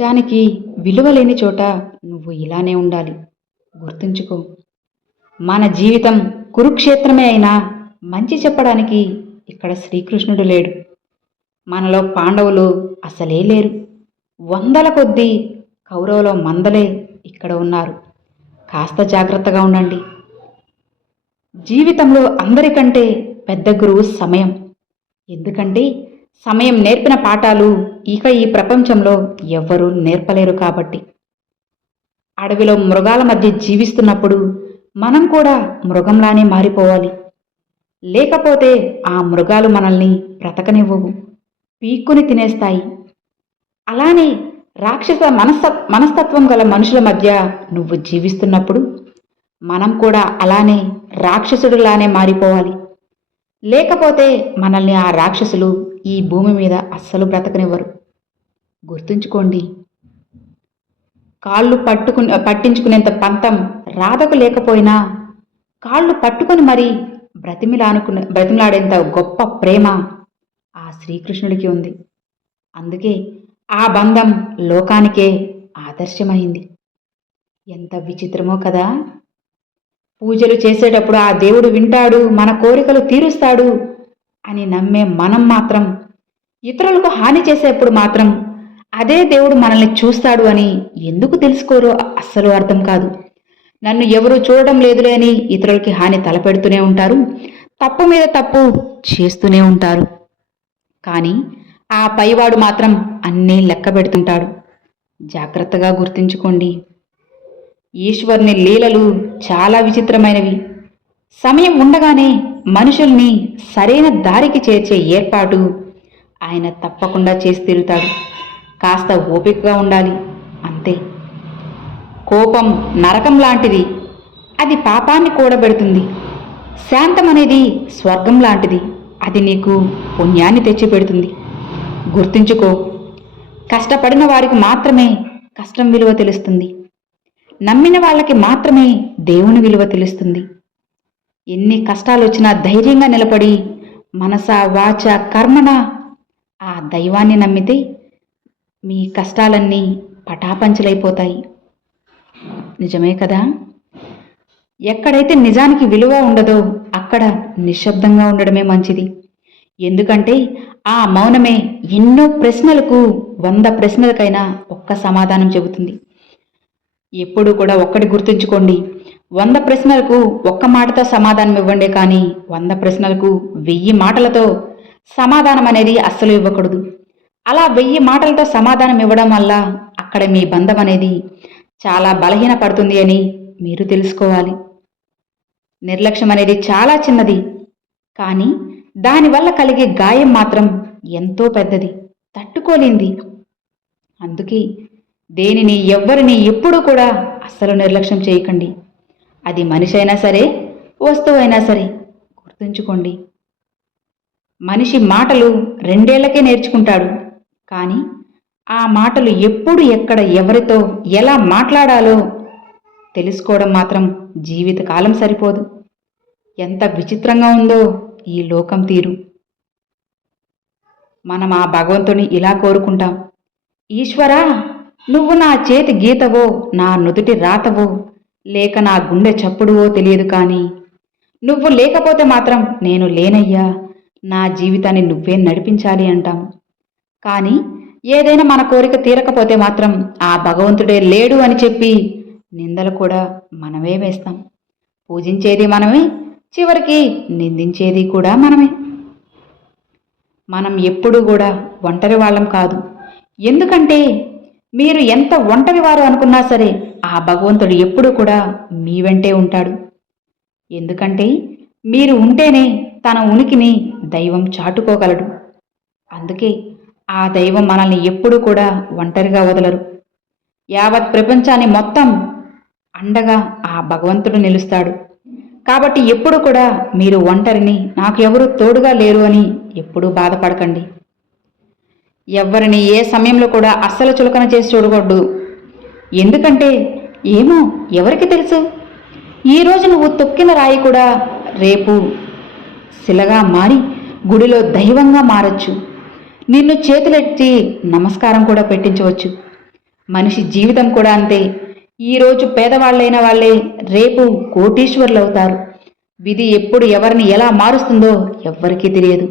దానికి విలువ లేని చోట నువ్వు ఇలానే ఉండాలి. గుర్తుంచుకో. మన జీవితం కురుక్షేత్రమే అయినా మంచి చెప్పడానికి ఇక్కడ శ్రీకృష్ణుడు లేడు. మనలో పాండవులు అసలే లేరు. వందల కొద్దీ కౌరవలో మందలే ఇక్కడ ఉన్నారు. కాస్త జాగ్రత్తగా ఉండండి. జీవితంలో అందరికంటే పెద్ద గురువు సమయం. ఎందుకంటే సమయం నేర్పిన పాఠాలు ఇక ఈ ప్రపంచంలో ఎవ్వరూ నేర్పలేరు కాబట్టి. అడవిలో మృగాల మధ్య జీవిస్తున్నప్పుడు మనం కూడా మృగంలానే మారిపోవాలి. లేకపోతే ఆ మృగాలు మనల్ని బ్రతకనివ్వవు పీక్కుని తినేస్తాయి. అలానే రాక్షస మనస్త మనస్తత్వం గల మనుషుల మధ్య నువ్వు జీవిస్తున్నప్పుడు మనం కూడా అలానే రాక్షసుడిలానే మారిపోవాలి. లేకపోతే మనల్ని ఆ రాక్షసులు ఈ భూమి మీద అస్సలు బ్రతకనివ్వరు. గుర్తుంచుకోండి కాళ్ళు పట్టుకుని పట్టించుకునేంత పంతం రాధకు లేకపోయినా కాళ్ళు పట్టుకొని మరీ బ్రతిమిలానుకున్న బ్రతిమిలాడేంత గొప్ప ప్రేమ ఆ శ్రీకృష్ణుడికి ఉంది. అందుకే ఆ బంధం లోకానికే ఆదర్శమైంది. ఎంత విచిత్రమో కదా! పూజలు చేసేటప్పుడు ఆ దేవుడు వింటాడు మన కోరికలు తీరుస్తాడు అని నమ్మే మనం మాత్రం ఇతరులకు హాని చేసేప్పుడు మాత్రం అదే దేవుడు మనల్ని చూస్తాడు అని ఎందుకు తెలుసుకోరో అస్సలు అర్థం కాదు. నన్ను ఎవరు చూడడం లేదులే అని ఇతరులకి హాని తలపెడుతూనే ఉంటారు తప్పు మీద తప్పు చేస్తూనే ఉంటారు. కానీ ఆ పైవాడు మాత్రం అన్నీ లెక్క పెడుతుంటాడు. జాగ్రత్తగా గుర్తుంచుకోండి. ఈశ్వర్ని లీలలు చాలా విచిత్రమైనవి. సమయం ఉండగానే మనుషుల్ని సరైన దారికి చేర్చే ఏర్పాటు ఆయన తప్పకుండా చేసి తీరుతాడు. కాస్త ఓపికగా ఉండాలి అంతే. కోపం నరకం లాంటిది అది పాపాన్ని కూడబెడుతుంది. శాంతం అనేది స్వర్గం లాంటిది అది నీకు పుణ్యాన్ని తెచ్చిపెడుతుంది. గుర్తుంచుకో కష్టపడిన వారికి మాత్రమే కష్టం విలువ తెలుస్తుంది. నమ్మిన వాళ్ళకి మాత్రమే దేవుని విలువ తెలుస్తుంది. ఎన్ని కష్టాలు వచ్చినా ధైర్యంగా నిలబడి మనస వాచ కర్మణ ఆ దైవాన్ని నమ్మితే మీ కష్టాలన్నీ పటాపంచలైపోతాయి. నిజమే కదా? ఎక్కడైతే నిజానికి విలువ ఉండదో అక్కడ నిశ్శబ్దంగా ఉండడమే మంచిది. ఎందుకంటే ఆ మౌనమే ఎన్నో ప్రశ్నలకు వంద ప్రశ్నలకైనా ఒక్క సమాధానం చెబుతుంది. ఎప్పుడు కూడా ఒక్కటి గుర్తుంచుకోండి. వంద ప్రశ్నలకు ఒక్క మాటతో సమాధానం ఇవ్వండి కానీ వంద ప్రశ్నలకు వెయ్యి మాటలతో సమాధానం అనేది అస్సలు ఇవ్వకూడదు. అలా వెయ్యి మాటలతో సమాధానం ఇవ్వడం వల్ల అక్కడ మీ బంధం అనేది చాలా బలహీన పడుతుంది అని మీరు తెలుసుకోవాలి. నిర్లక్ష్యం అనేది చాలా చిన్నది కానీ దానివల్ల కలిగే గాయం మాత్రం ఎంతో పెద్దది తట్టుకోలేంది అందుకే దేనిని ఎవ్వరిని ఎప్పుడూ కూడా అస్సలు నిర్లక్ష్యం చేయకండి. అది మనిషి అయినా సరే వస్తువు అయినా సరే గుర్తుంచుకోండి. మనిషి మాటలు రెండేళ్ళకే నేర్చుకుంటాడు. కానీ ఆ మాటలు ఎప్పుడు ఎక్కడ ఎవరితో ఎలా మాట్లాడాలో తెలుసుకోవడం మాత్రం జీవితకాలం సరిపోదు. ఎంత విచిత్రంగా ఉందో ఈ లోకం తీరు. మనం ఆ భగవంతుని ఇలా కోరుకుంటాం. ఈశ్వరా! నువ్వు నా చేతి గీతవో నా నుదుటి రాతవో లేక నా గుండె చప్పుడువో తెలియదు కానీ. నువ్వు లేకపోతే మాత్రం నేను లేనయ్యా నా జీవితాన్ని నువ్వే నడిపించాలి అంటాం. కానీ ఏదైనా మన కోరిక తీరకపోతే మాత్రం ఆ భగవంతుడే లేడు అని చెప్పి నిందలు కూడా మనమే వేస్తాం. పూజించేది మనమే చివరికి నిందించేది కూడా మనమే. మనం ఎప్పుడూ కూడా ఒంటరి వాళ్ళం కాదు. ఎందుకంటే మీరు ఎంత ఒంటరి వారు అనుకున్నా సరే ఆ భగవంతుడు ఎప్పుడూ కూడా మీ వెంటే ఉంటాడు. ఎందుకంటే మీరు ఉంటేనే తన ఉనికిని దైవం చాటుకోగలడు. అందుకే ఆ దైవం మనల్ని ఎప్పుడూ కూడా ఒంటరిగా వదలరు. యావత్ ప్రపంచాన్ని మొత్తం అండగా ఆ భగవంతుడు నిలుస్తాడు. కాబట్టి ఎప్పుడు కూడా మీరు ఒంటరిని నాకు ఎవరు తోడుగా లేరు అని ఎప్పుడూ బాధపడకండి. ఎవరిని ఏ సమయంలో కూడా అస్సలు చులకన చేసి చూడకూడదు. ఎందుకంటే ఏమో ఎవరికి తెలుసు? ఈరోజు నువ్వు తొక్కిన రాయి కూడా రేపు శిలగా మారి గుడిలో దైవంగా మారచ్చు. నిన్ను చేతులెత్తి నమస్కారం కూడా పెట్టించవచ్చు. మనిషి జీవితం కూడా అంతే. ఈరోజు పేదవాళ్ళైన వాళ్ళే రేపు కోటీశ్వరులు అవుతారు విధి ఎప్పుడు ఎవరిని ఎలా మారుస్తుందో ఎవ్వరికీ తెలియదు.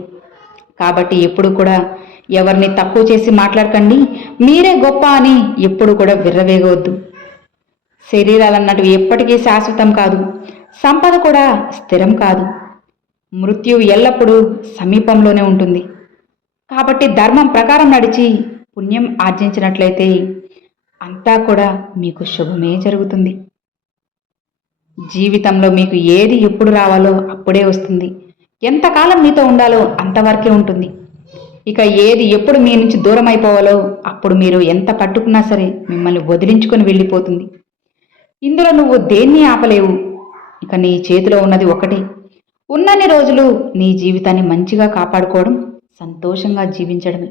కాబట్టి ఎప్పుడు కూడా ఎవరిని తక్కువ చేసి మాట్లాడకండి. మీరే గొప్ప అని ఎప్పుడు కూడా విర్రవేగవద్దు. శరీరాలన్నటివి ఎప్పటికీ శాశ్వతం కాదు. సంపద కూడా స్థిరం కాదు. మృత్యు ఎల్లప్పుడూ సమీపంలోనే ఉంటుంది. కాబట్టి ధర్మం ప్రకారం నడిచి పుణ్యం ఆర్జించినట్లయితే అంతా కూడా మీకు శుభమే జరుగుతుంది. జీవితంలో మీకు ఏది ఎప్పుడు రావాలో అప్పుడే వస్తుంది. ఎంతకాలం మీతో ఉండాలో అంతవరకే ఉంటుంది. ఇక ఏది ఎప్పుడు మీ నుంచి దూరం అయిపోవాలో అప్పుడు మీరు ఎంత పట్టుకున్నా సరే మిమ్మల్ని వదిలించుకొని వెళ్ళిపోతుంది. ఇందులో నువ్వు దేన్ని ఆపలేవు? ఇక నీ చేతిలో ఉన్నది ఒకటే. ఉన్నన్ని రోజులు నీ జీవితాన్ని మంచిగా కాపాడుకోవడం సంతోషంగా జీవించడమే.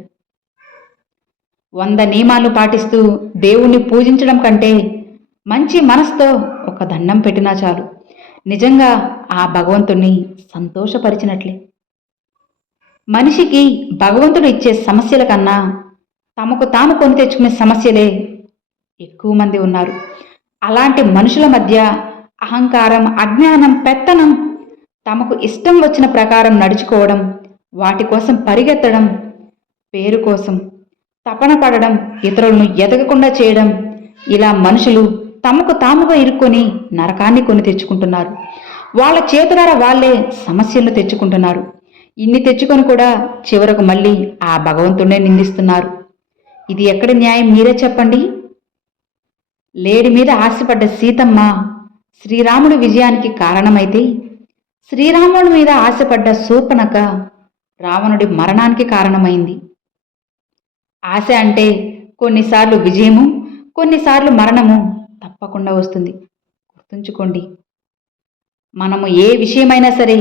వంద నియమాలు పాటిస్తూ దేవుణ్ణి పూజించడం కంటే మంచి మనసుతో ఒక దండం పెట్టినా చాలు. నిజంగా ఆ భగవంతుణ్ణి సంతోషపరిచినట్లే. మనిషికి భగవంతుడు ఇచ్చే సమస్యల కన్నా తమకు తాము కొని తెచ్చుకునే సమస్యలే ఎక్కువ మంది ఉన్నారు. అలాంటి మనుషుల మధ్య అహంకారం అజ్ఞానం పెత్తనం తమకు ఇష్టం వచ్చిన ప్రకారం నడుచుకోవడం వాటి కోసం పరిగెత్తడం పేరు కోసం తపన పడడం ఇతరులను ఎదగకుండా చేయడం ఇలా మనుషులు తమకు తాముగా ఇరుక్కొని నరకాన్ని కొని తెచ్చుకుంటున్నారు. వాళ్ళ చేతులార వాళ్ళే సమస్యలను తెచ్చుకుంటున్నారు. ఇన్ని తెచ్చుకొని కూడా చివరకు మళ్ళీ ఆ భగవంతుడే నిందిస్తున్నారు. ఇది ఎక్కడి న్యాయం మీరే చెప్పండి? లేడి మీద ఆశపడ్డ సీతమ్మ శ్రీరాముడి విజయానికి కారణమైతే శ్రీరాముడి మీద ఆశపడ్డ శూర్పణక రావణుడి మరణానికి కారణమైంది. ఆశ అంటే కొన్నిసార్లు విజయము కొన్నిసార్లు మరణము తప్పకుండా వస్తుంది. గుర్తుంచుకోండి మనము ఏ విషయమైనా సరే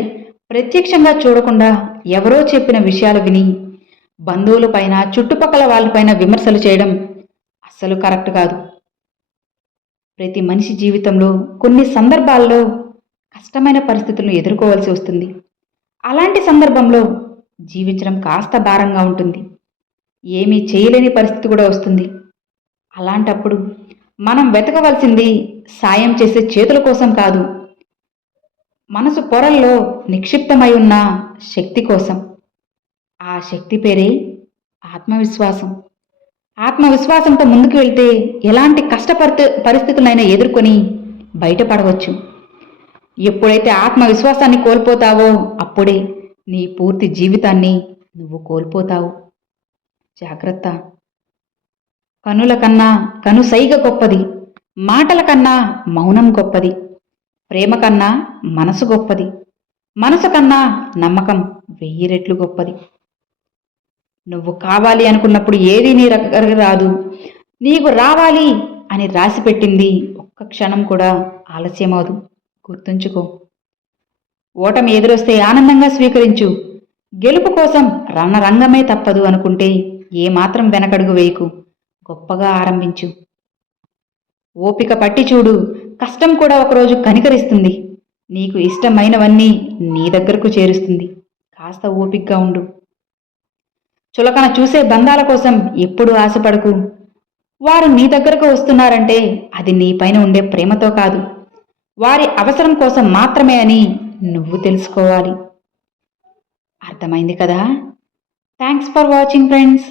ప్రత్యక్షంగా చూడకుండా ఎవరో చెప్పిన విషయాలు విని బంధువులపైన చుట్టుపక్కల వాళ్ళపైన విమర్శలు చేయడం అస్సలు కరెక్ట్ కాదు. ప్రతి మనిషి జీవితంలో కొన్ని సందర్భాల్లో కష్టమైన పరిస్థితులను ఎదుర్కోవాల్సి వస్తుంది. అలాంటి సందర్భంలో జీవించడం కాస్త భారంగా ఉంటుంది. ఏమీ చేయలేని పరిస్థితి కూడా వస్తుంది. అలాంటప్పుడు మనం వెతకవలసింది సాయం చేసే చేతుల కోసం కాదు మనసు పొరల్లో నిక్షిప్తమై ఉన్న శక్తి కోసం. ఆ శక్తి పేరే ఆత్మవిశ్వాసం. ఆత్మవిశ్వాసంతో ముందుకు వెళ్తే ఎలాంటి కష్టపరి పరిస్థితులైనా ఎదుర్కొని బయటపడవచ్చు. ఎప్పుడైతే ఆత్మవిశ్వాసాన్ని కోల్పోతావో అప్పుడే నీ పూర్తి జీవితాన్ని నువ్వు కోల్పోతావు. జాగ్రత్త. కనుల కన్నా కనుసైగ గొప్పది. మాటల కన్నా మౌనం గొప్పది. ప్రేమ కన్నా మనసు గొప్పది. మనసు కన్నా నమ్మకం వెయ్యి రెట్లు గొప్పది. నువ్వు కావాలి అనుకున్నప్పుడు ఏది నీ దగ్గరకు రాదు. నీకు రావాలి అని రాసిపెట్టింది ఒక్క క్షణం కూడా ఆలస్యమవదు. గుర్తుంచుకో. ఓటమి ఎదురొస్తే ఆనందంగా స్వీకరించు. గెలుపు కోసం రణరంగమే తప్పదు అనుకుంటే ఏమాత్రం వెనకడుగు వేయకు. గొప్పగా ఆరంభించు. ఓపిక పట్టి చూడు. కష్టం కూడా ఒకరోజు కనికరిస్తుంది. నీకు ఇష్టమైనవన్నీ నీ దగ్గరకు చేరుస్తుంది. కాస్త ఓపిగ్గా ఉండు. చులకన చూసే బంధాల కోసం ఎప్పుడూ ఆశపడకు. వారు నీ దగ్గరకు వస్తున్నారంటే అది నీపైన ఉండే ప్రేమతో కాదు. వారి అవసరం కోసం మాత్రమే అని నువ్వు తెలుసుకోవాలి. అర్థమైంది కదా? Thanks for watching friends